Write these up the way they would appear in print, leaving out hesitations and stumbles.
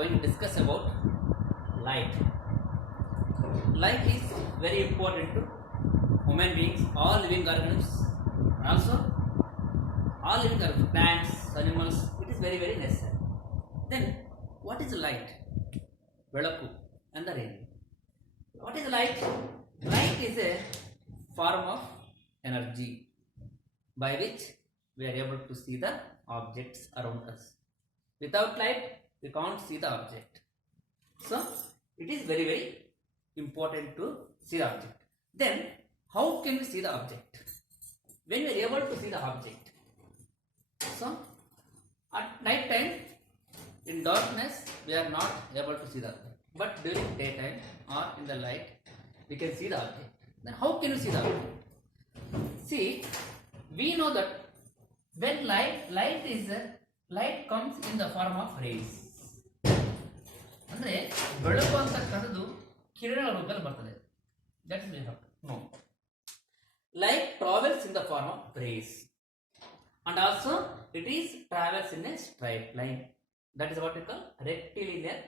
going to discuss about light. Light is very important to human beings, all living organisms, and also all living organisms, plants, animals. It is very necessary. Then, what is light? Belaku and the rain. What is light? Light is a form of energy by which we are able to see the objects around us. Without light, we can't see the object. So, it is very important to see the object. Then, how can we see the object? When we are able to see the object. So, at night time, in darkness, we are not able to see the object. But during daytime or in the light, we can see the object. Then, how can we see the object? See, we know that when light comes in the form of rays. ಅಂದ್ರೆ ಬೆಳಕು ಅಂತಕ್ಕಂಥದ್ದು ಕಿರಣಗಳ ರೂಪದಲ್ಲಿ ಬರ್ತದೆ. That is we have to know. Light travels in the form of rays, and also it is travels in a straight line. That is what we call rectilinear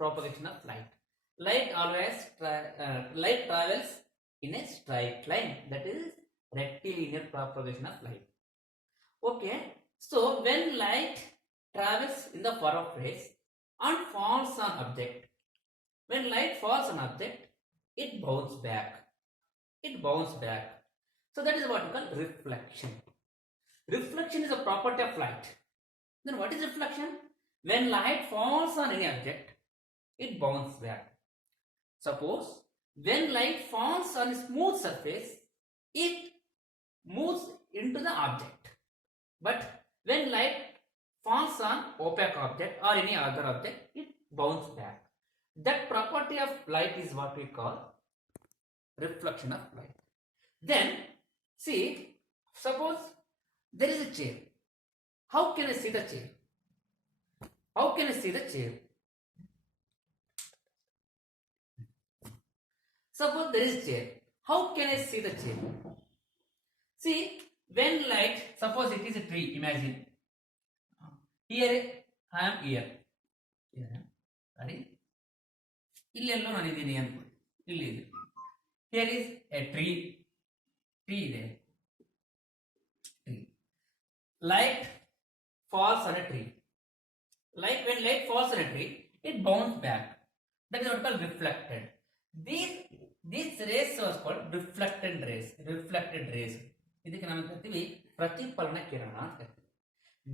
propagation of light. Light travels in a straight line. That is rectilinear propagation of light. Okay, so when light travels in the form of rays and falls on object, when light falls on object, it bounces back. So that is what we call reflection. Reflection is a property of light. Then what is reflection? When light falls on any object, it bounces back. Suppose when light falls on a smooth surface, it moves into the object. But when light falls on opaque object or any other object, it bounces back. That property of light is what we call reflection of light. Then, see, suppose there is a chair. How can I see the chair? Suppose there is a chair. How can I see the chair? See, when light, suppose it is a tree, imagine. Here I am here. Sorry. ಇಲ್ಲೆಲ್ಲೋ ನಾನಿದ್ದೀನಿ ಅನ್ಕೊಳ್ಳಿ. ಇಲ್ಲಿ ಇದೆ. Here is a tree. ಇದೆ. Tree. Light falls on a tree. When light falls on a tree, it bounces back. That is what is called reflected. These rays are called reflected rays. ಇದಕ್ಕೆ ನಾವು ಕರಿತೀವಿ ಪ್ರತಿಫಲನ ಕಿರಣ ಅಂತ ಕರಿತೀವಿ.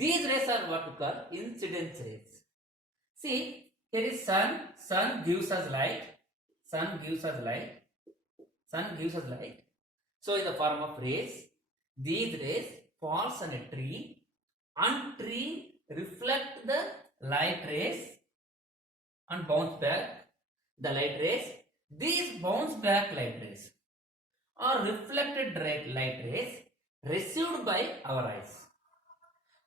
These rays are what we call incidence rays. See, here is sun gives us light. So in the form of rays, these rays falls on a tree and tree reflect the light rays and bounce back the light rays. These bounce back light rays are reflected light rays received by our eyes.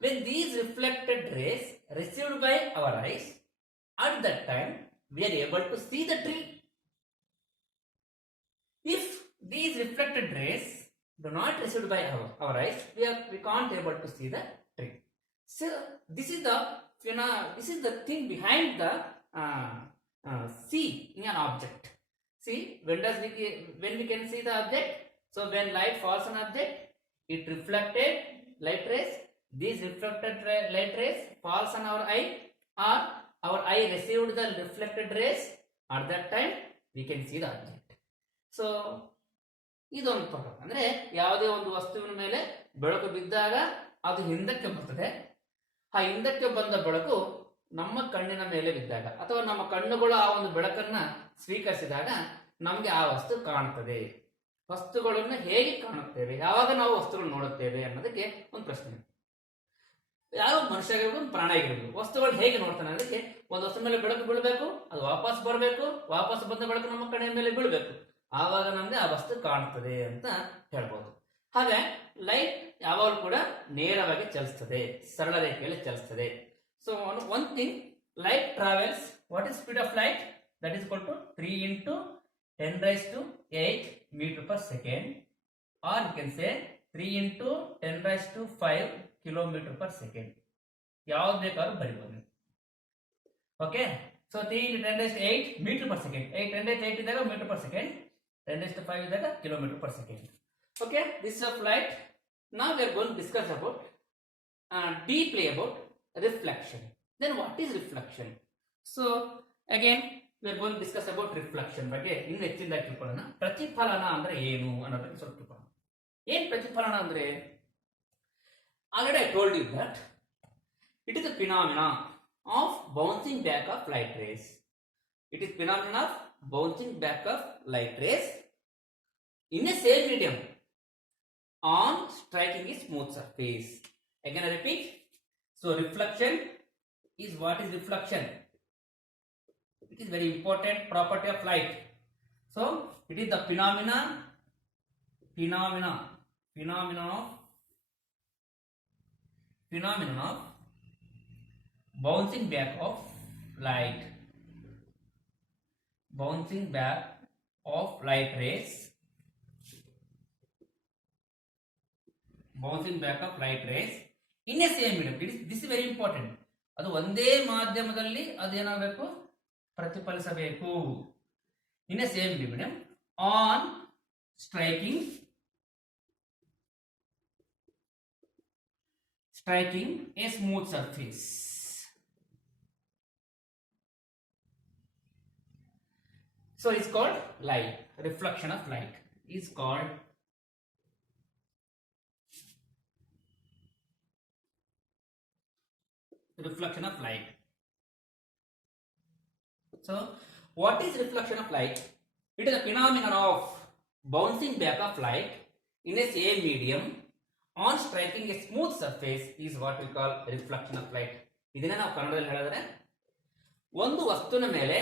When these reflected rays received by our eyes, at that time we are able to see the tree. If these reflected rays do not received by our eyes, we can't able to see the tree. So this is the thing behind the see in an object. See, when we can see the object? So when light falls on object, it reflected light rays. These reflected light rays falls on our eye, or our eye received the reflected rays. At that time, we can see the object. So, ಇದೊಂದು ಪ್ರಕಾರ. ಅಂದ್ರೆ ಯಾವುದೇ ಒಂದು ವಸ್ತುವಿನ ಮೇಲೆ ಬೆಳಕು ಬಿದ್ದಾಗ ಅದು ಹಿಂದಕ್ಕೆ ಬರ್ತದೆ. ಆ ಹಿಂದಕ್ಕೆ ಬಂದ ಬೆಳಕು ನಮ್ಮ ಕಣ್ಣಿನ ಮೇಲೆ ಬಿದ್ದಾಗ ಅಥವಾ ನಮ್ಮ ಕಣ್ಣುಗಳು ಆ ಒಂದು ಬೆಳಕನ್ನ ಸ್ವೀಕರಿಸಿದಾಗ ನಮಗೆ ಆ ವಸ್ತು ಕಾಣುತ್ತದೆ. ವಸ್ತುಗಳನ್ನು ಹೇಗೆ ಕಾಣುತ್ತೇವೆ, ಯಾವಾಗ ನಾವು ವಸ್ತುಗಳನ್ನು ನೋಡುತ್ತೇವೆ ಅನ್ನೋದಕ್ಕೆ ಒಂದು ಪ್ರಶ್ನೆ. ಯಾವ ಮನುಷ್ಯಗಿರ್ಬೋದು, ಪ್ರಾಣಿಗಿರ್ಬೋದು, ವಸ್ತುಗಳು ಹೇಗೆ ನೋಡ್ತಾನೆ ಅದಕ್ಕೆ ಒಂದು ವಸ್ತು ಮೇಲೆ ಬೆಳಕು ಬೀಳಬೇಕು, ಅದು ವಾಪಸ್ ಬರಬೇಕು, ವಾಪಸ್ ಬಂದ ಬೆಳಕು ನಮ್ಮ ಕಣ್ಣಿನ ಮೇಲೆ ಬೀಳಬೇಕು, ಆವಾಗ ನಮ್ಗೆ ಆ ವಸ್ತು ಕಾಣುತ್ತದೆ ಅಂತ ಹೇಳ್ಬೋದು. ಹಾಗೆ ಲೈಟ್ ಯಾವಾಗಲೂ ಕೂಡ ನೇರವಾಗಿ ಚಲಿಸ್ತದೆ, ಸರಳ ರೇಖೆಯಲ್ಲಿ ಚಲಿಸ್ತದೆ. So one thing, light travels. What is speed of light? That is equal to 3 into 10⁸ meter per second, or you can say 3 into 10⁵ kilometer per second. ಯಾವ್ದು ಬೇಕಾದ್ರೂ ಬರೀಬಹುದು. Okay, So 3 into 10 raised to 8 meter per second. 8 10 raised to 8 idaga meter per second. 10 raised to 5 idaga kilometer per second. Okay, this is of light. Now we are going to discuss about deeply about reflection. Then what is reflection? So again we are going to discuss about reflection ಬಗ್ಗೆ ಇನ್ನು ಹೆಚ್ಚಿನದಾಗಿ ತಿಳ್ಕೊಳ್ಳೋಣ. ಪ್ರತಿಫಲನ ಅಂದ್ರೆ ಏನು ಅನ್ನೋದಕ್ಕೆ ಸ್ವಲ್ಪ ತಿಳ್ಕೊಳ್ಳೋಣ. ಏನು ಪ್ರತಿಫಲನ ಅಂದ್ರೆ, already I told you that it is a phenomena of bouncing back of light rays. It is phenomenon of bouncing back of light rays in a same medium on striking a smooth surface. Again I repeat. So reflection is, what is reflection? It is very important property of light. So it is the phenomena of bouncing back of light rays in a same medium. This is very important. ಅದು ಒಂದೇ ಮಾಧ್ಯಮದಲ್ಲಿ ಅದೇನಾಗಬೇಕು, ಪ್ರತಿಫಲಿಸಬೇಕು. In a same medium on striking a smooth surface. So it's called light. Reflection of light is called reflection of light. So what is reflection of light? It is a phenomenon of bouncing back of light in a same medium on striking a smooth surface is what we call reflection of light. ಇದನ್ನ ನಾವು ಕನ್ನಡದಲ್ಲಿ ಹೇಳಿದ್ರೆ, ಒಂದು ವಸ್ತುವಿನ ಮೇಲೆ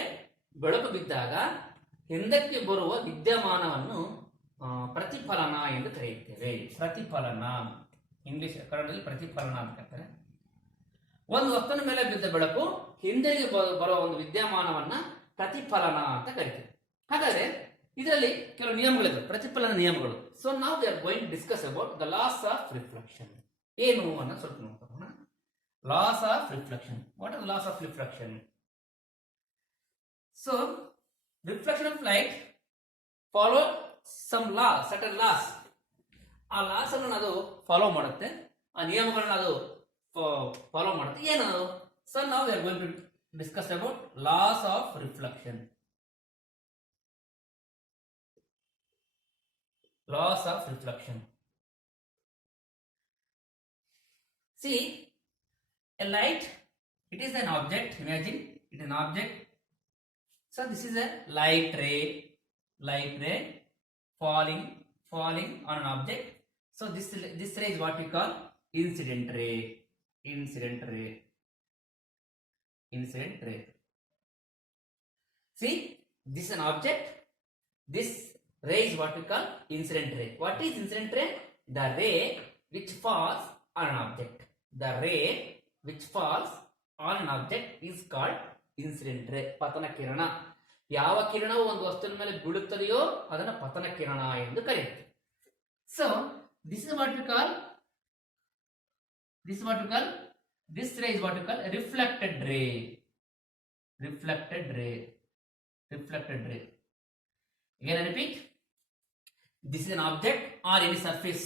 ಬೆಳಕು ಬಿದ್ದಾಗ ಹಿಂದಕ್ಕೆ ಬರುವ ವಿದ್ಯಮಾನವನ್ನು ಪ್ರತಿಫಲನ ಎಂದು ಕರೆಯುತ್ತೇವೆ. ಪ್ರತಿಫಲನ, ಇಂಗ್ಲಿಷ್ ಕನ್ನಡದಲ್ಲಿ ಪ್ರತಿಫಲನ ಅಂತ ಕರೀತಾರೆ. ಒಂದು ವಸ್ತುವಿನ ಮೇಲೆ ಬಿದ್ದ ಬೆಳಕು ಹಿಂದೆಗೆ ಬರುವ ಒಂದು ವಿದ್ಯಮಾನವನ್ನ ಪ್ರತಿಫಲನ ಅಂತ ಕರಿತೀವಿ. ಹಾಗಾದ್ರೆ ಇದರಲ್ಲಿ ಕೆಲವು ನಿಯಮಗಳಿವೆ, ಪ್ರತಿಫಲನ ನಿಯಮಗಳು. ಸೊ ನಾವು we are going to discuss about the laws of reflection. ಏನು ಅನ್ನೋ ಸ್ವಲ್ಪ ನೋಡ್ಕೊಳ್ಳೋಣ. Laws of reflection. What are the laws of reflection? So reflection of light follow some law, certain laws. ಆ ಲಾಸ್ ಅನ್ನು ಅದು ಫಾಲೋ ಮಾಡುತ್ತೆ, ಆ ನಿಯಮಗಳನ್ನ ಅದು ಫಾಲೋ ಮಾಡುತ್ತೆ. ಏನು? ಸೊ ನಾವು we are going to discuss about laws of reflection. Laws of reflection. See, a light, it is an object. Imagine it is an object. So this is a light ray falling on an object. So this ray is what we call incident ray. See, this is an object. This ray is what we call incident ray. What is incident ray? The ray which falls on an object. The ray which falls on an object is called incident ray. ಪತನ ಕಿರಣ. ಯಾವ ಕಿರಣವು ಒಂದು ವಸ್ತುವಿನ ಮೇಲೆ ಬೀಳುತ್ತದೆಯೋ ಅದನ್ನು ಪತನ ಕಿರಣ ಎಂದು ಕರೆಯುತ್ತೇವೆ. So this ray is what we call reflected ray. Again I repeat. This is an object or any surface.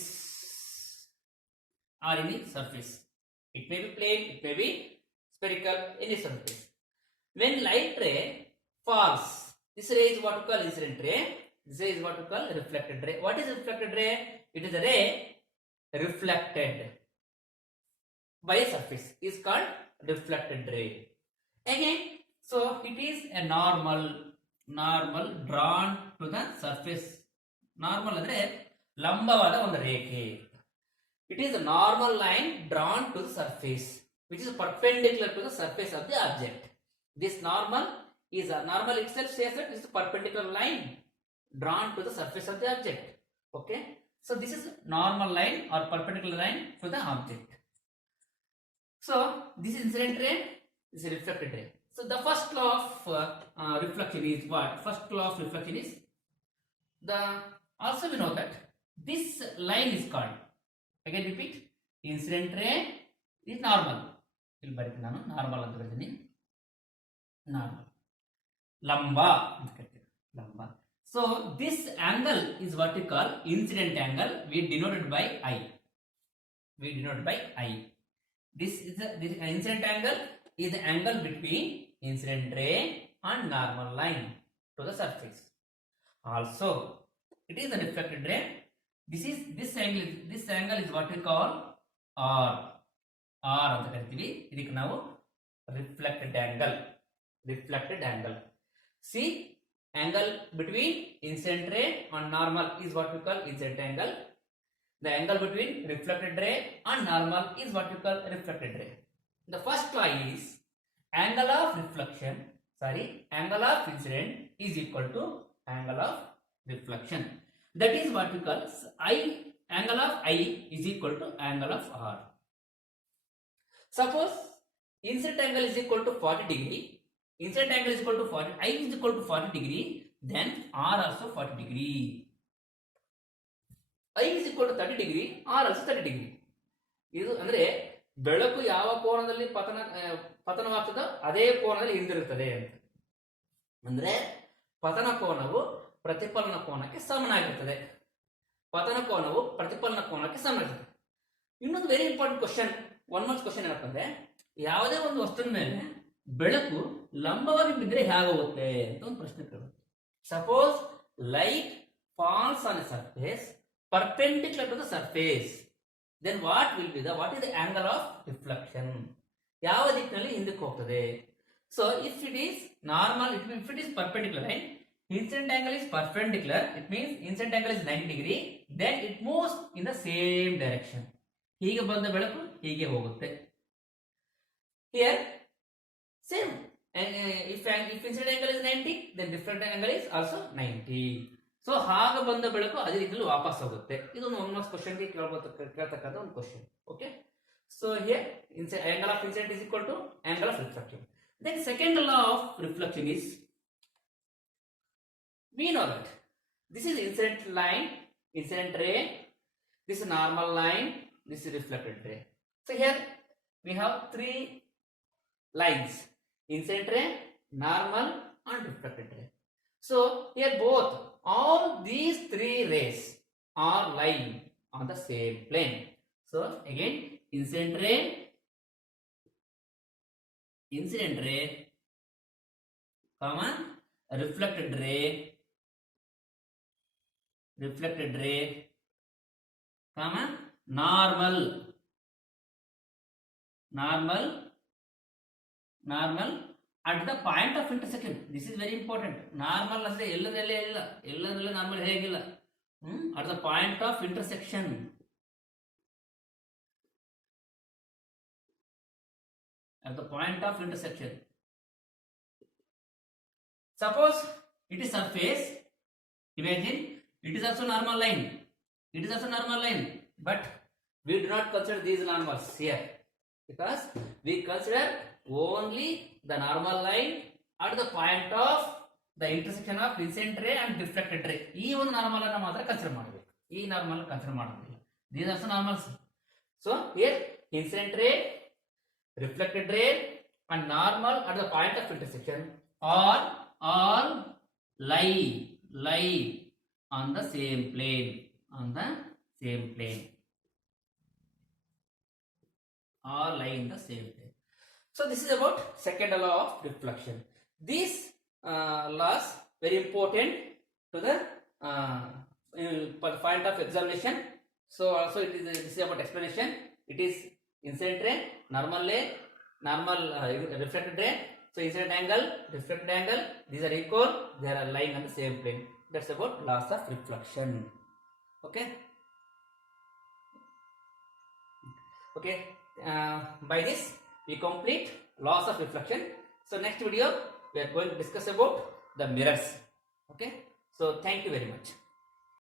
It may be plane, it may be spherical, any surface. When light ray falls, this ray is what we call incident ray. This ray is what we call reflected ray. What is reflected ray? It is a ray reflected by a surface. It is called reflected ray. Again, so it is a normal drawn to the surface. Normal ಅಂದ್ರೆ ಲಂಬವಾದ ಒಂದು ರೇಖೆ. It is a normal line drawn to the surface which is perpendicular to the surface of the object. This normal itself says that this is a perpendicular line drawn to the surface of the object. Okay, so this is normal line or perpendicular line to the object. So this is incident ray, this is reflected ray. So the first law of reflection is what? First law of reflection is also we know that this line is called, again repeat, incident ray is normal. ಇಲ್ಲಿ ಬರೀತೀನಿ ನಾನು normal ಅಂತ ಬರ್ತೀನಿ. Normal lamba ಅಂತ ಕರಿತೀವಿ, lamba. So this angle is what we call incident angle. We denoted by I. We denote by I. This incident angle is the angle between incident ray and normal line to the surface. Also, it is a reflected ray. This angle is what we call R. R ಅಂತ ಕರಿತೀವಿ. ಇದಕ್ಕೆ ನಾವು reflected angle. Reflected angle. See, angle between incident ray and normal is what we call incident angle. The angle between reflected ray and normal is what we call reflected ray. The first law is angle of reflection, angle of incident is equal to angle of reflection. That is what we call angle of I is equal to angle of R. Suppose incident angle is equal to 40 degree, incident angle is equal to 40, I is equal to 40 degree, then R also 40 degree. I is equal to 30 degree, R also 30 degree. ಇದು ಅಂದ್ರೆ ಬೆಳಕು ಯಾವ ಕೋನದಲ್ಲಿ ಪತನವಾಗ್ತದೋ ಅದೇ ಕೋನದಲ್ಲಿ ಹಿಂದಿರುತ್ತದೆ ಅಂತ. ಅಂದ್ರೆ ಪತನ ಕೋನವು ಪ್ರತಿಫಲನ ಕೋನಕ್ಕೆ ಸಮನಾಗಿರುತ್ತದೆ, ಪತನ ಕೋನವು ಪ್ರತಿಫಲನ ಕೋನಕ್ಕೆ ಸಮನಾಗಿರುತ್ತದೆ. ಇನ್ನೊಂದು very important question, one marks question ಏನಪ್ಪ ಅಂದ್ರೆ, ಯಾವುದೇ ಒಂದು ವಸ್ತುವಿನ ಮೇಲೆ ಬೆಳಕು ಲಂಬವಾಗಿ ಬಿದ್ದರೆ ಹೇಗೋಗುತ್ತೆ ಅಂತ ಒಂದು ಪ್ರಶ್ನೆ ಕೇಳುತ್ತೆ. Suppose light falls on a surface perpendicular to the surface, then what is the angle of reflection? ಯಾವ ದಿಕ್ಕಿನಲ್ಲಿ ಹಿಂದಕ್ಕೆ ಹೋಗ್ತದೆ? So if it is normal, if it is perpendicular line, incident angle is perpendicular, it means incident angle is 90 degree, then it moves in the same direction. ಹೀಗೆ ಬಂದ ಬೆಳಕು ಹೀಗೆ ಹೋಗುತ್ತೆ. Here same, if incident angle is 90, then reflected angle is also 90. So ಹಾಗೆ ಬಂದ ಬೆಳಕು ಅದೇ ರೀತಿಯಲ್ಲಿ ವಾಪಸ್ ಹೋಗುತ್ತೆ. ಇದೊಂದು ಒನ್ ಮಾರ್ಕ್ಸ್ ಕ್ವಶನ್ಗೆ ಕೇಳ್ತಕ್ಕಂಥ ಒಂದು question. Okay, so here angle of incident is equal to angle of reflection. Then second law of reflection is, we know that this is incident line, incident ray, this is normal line, this is reflected ray. So here we have three lines, incident ray, normal and reflected ray. So here both, all these three rays are lying on the same plane. So again, incident ray, comma, reflected ray, comma, normal at the point of intersection. This is very important. Normal ಅಂದ್ರೆ ಎಲ್ಲದರಲ್ಲೇ normal ಹೇಗಿಲ್ಲ. At the point of intersection. At the point of intersection. Suppose it is surface. Imagine it is also normal line. It is also normal line, but we do not consider these normals here because we consider only the normal line at the point of the intersection of incident ray and reflected ray. ಈ ಒಂದು normal ಅನ್ನು ಮಾತ್ರ consider ಮಾಡಬೇಕು, ಈ normal consider ಮಾಡೋದಿಲ್ಲ. These are normals. So here incident ray, reflected ray and normal at the point of intersection are all lie on the same plane, all lie in the same plane. So this is about second law of reflection. These laws very important to the point of examination. So also this is about explanation. It is incident ray, normal reflected ray. So incident angle, reflected angle, these are equal. They are lying on the same plane. That's about laws of reflection. Okay. By this we complete laws of reflection. So next video we are going to discuss about the mirrors. Okay, so thank you very much.